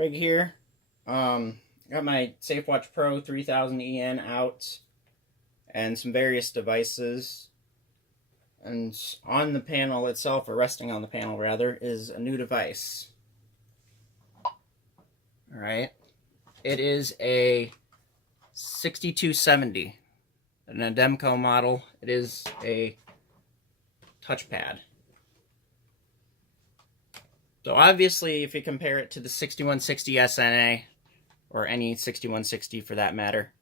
Craig here. Got my SafeWatch Pro 3000 EN out and some various devices. And on the panel itself, or resting on the panel rather, is a new device. Alright. It is a 6270, an Ademco model. It is a touchpad. So obviously, if you compare it to the 6160 SNA, or any 6160 for that matter,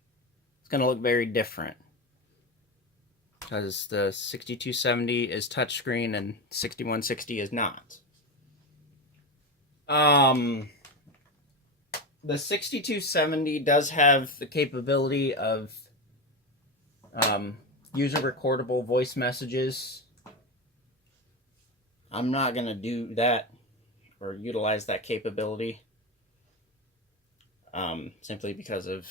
it's going to look very different. Because the 6270 is touchscreen and 6160 is not. The 6270 does have the capability of user recordable voice messages. I'm not going to do that or utilize that capability simply because of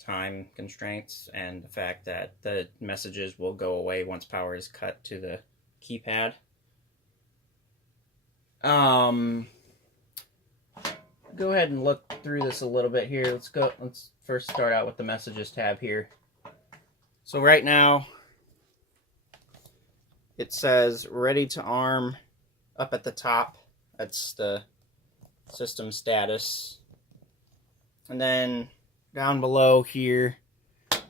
time constraints and the fact that the messages will go away once power is cut to the keypad. Go ahead and look through this a little bit here. Let's first start out with the messages tab here. So right now it says ready to arm up at the top. That's the system status. And then down below here it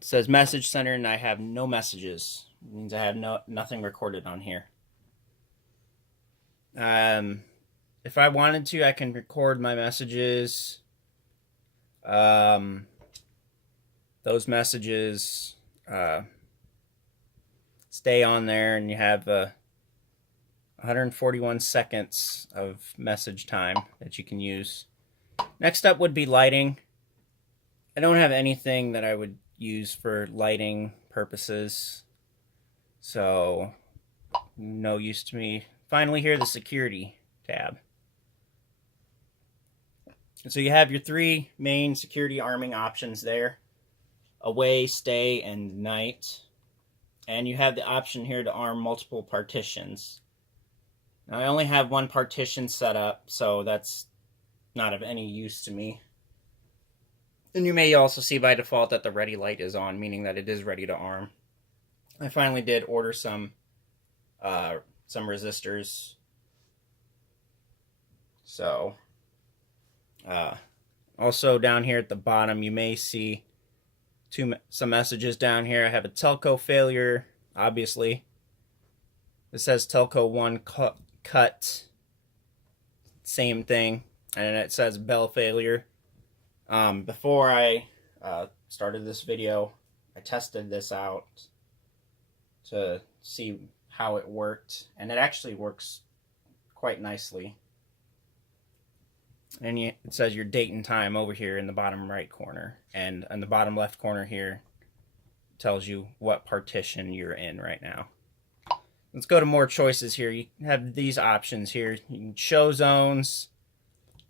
says message center, and I have no messages. It means I have nothing recorded on here. If I wanted to, I can record my messages. Those messages stay on there, and you have 141 seconds of message time that you can use. Next up would be lighting. I don't have anything that I would use for lighting purposes, so no use to me. Finally, here, the security tab. So you have your three main security arming options there: away, stay, and night. And you have the option here to arm multiple partitions. Now, I only have one partition set up, so that's not of any use to me. And you may also see by default that the ready light is on, meaning that it is ready to arm. I finally did order some resistors. So, also down here at the bottom, you may see some messages down here. I have a telco failure, obviously. It says telco 1 cut, same thing. And it says bell failure. Before I started this video, I tested this out to see how it worked, and it actually works quite nicely. And it says your date and time over here in the bottom right corner, and in the bottom left corner here tells you what partition you're in right now. Let's go to more choices here. You have these options here. You can show zones,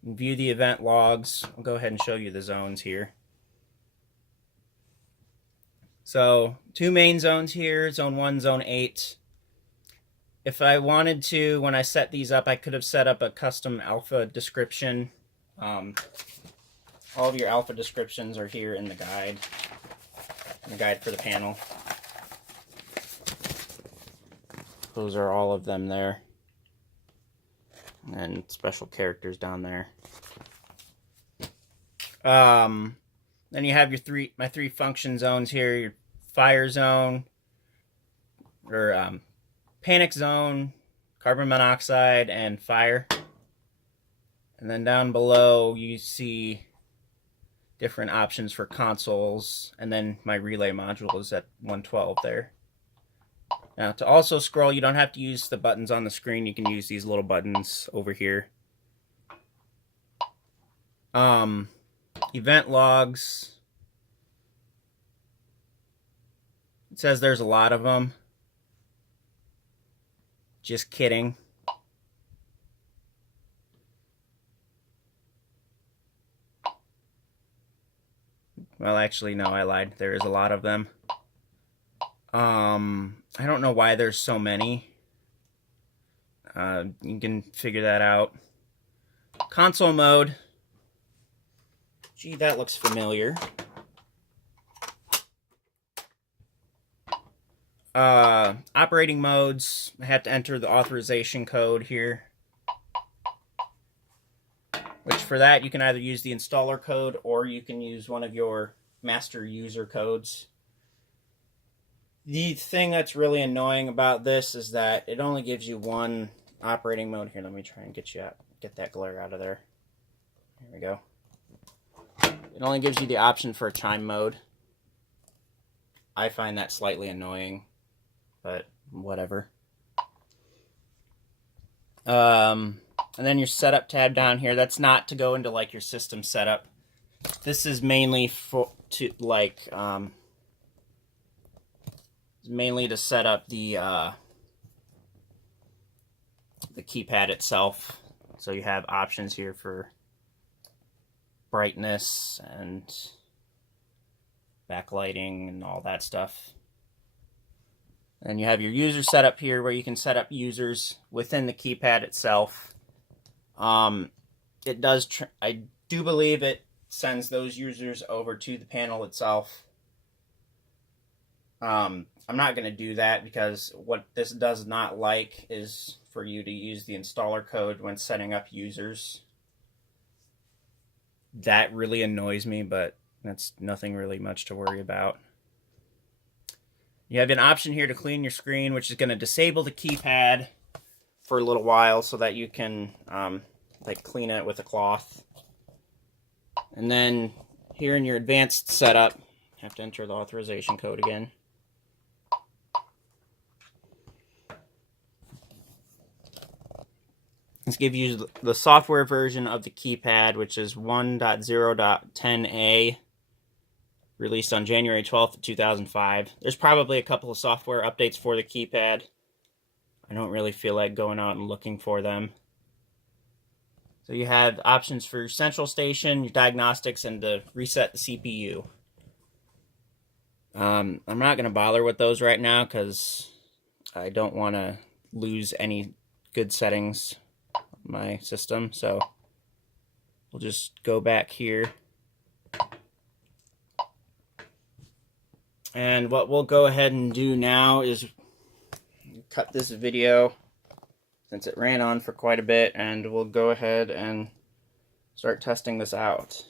view the event logs. I'll go ahead and show you the zones here. So, two main zones here, zone 1, zone 8. If I wanted to, when I set these up, I could have set up a custom alpha description. All of your alpha descriptions are here in the guide for the panel. Those are all of them there. And special characters down there. Then you have your my three function zones here: your fire zone, or panic zone, carbon monoxide, and fire. And then down below you see different options for consoles, and then my relay module is at 112 there. Now, to also scroll, you don't have to use the buttons on the screen. You can use these little buttons over here. Event logs. It says there's a lot of them. Just kidding. Well, actually, no, I lied. There is a lot of them. I don't know why there's so many. You can figure that out. Console mode. Gee, that looks familiar. Operating modes. I have to enter the authorization code here. Which for that, you can either use the installer code or you can use one of your master user codes. The thing that's really annoying about this is that it only gives you one operating mode. Here, let me try and get that glare out of there. Here we go. It only gives you the option for a chime mode. I find that slightly annoying, but whatever. And then your setup tab down here, that's not to go into like your system setup. This is mainly mainly to set up the keypad itself. So you have options here for brightness and backlighting and all that stuff. And you have your user setup here where you can set up users within the keypad itself. It does, I do believe it sends those users over to the panel itself. I'm not going to do that because what this does not like is for you to use the installer code when setting up users. That really annoys me, but that's nothing really much to worry about. You have an option here to clean your screen, which is going to disable the keypad for a little while so that you can like clean it with a cloth. And then here in your advanced setup, you have to enter the authorization code again. Let's give you the software version of the keypad, which is 1.0.10a, released on January 12th, 2005. There's probably a couple of software updates for the keypad. I don't really feel like going out and looking for them. So you have options for your central station, your diagnostics, and to reset the CPU. I'm not going to bother with those right now because I don't want to lose any good settings on my system. So we'll just go back here. And what we'll go ahead and do now is cut this video since it ran on for quite a bit, and we'll go ahead and start testing this out.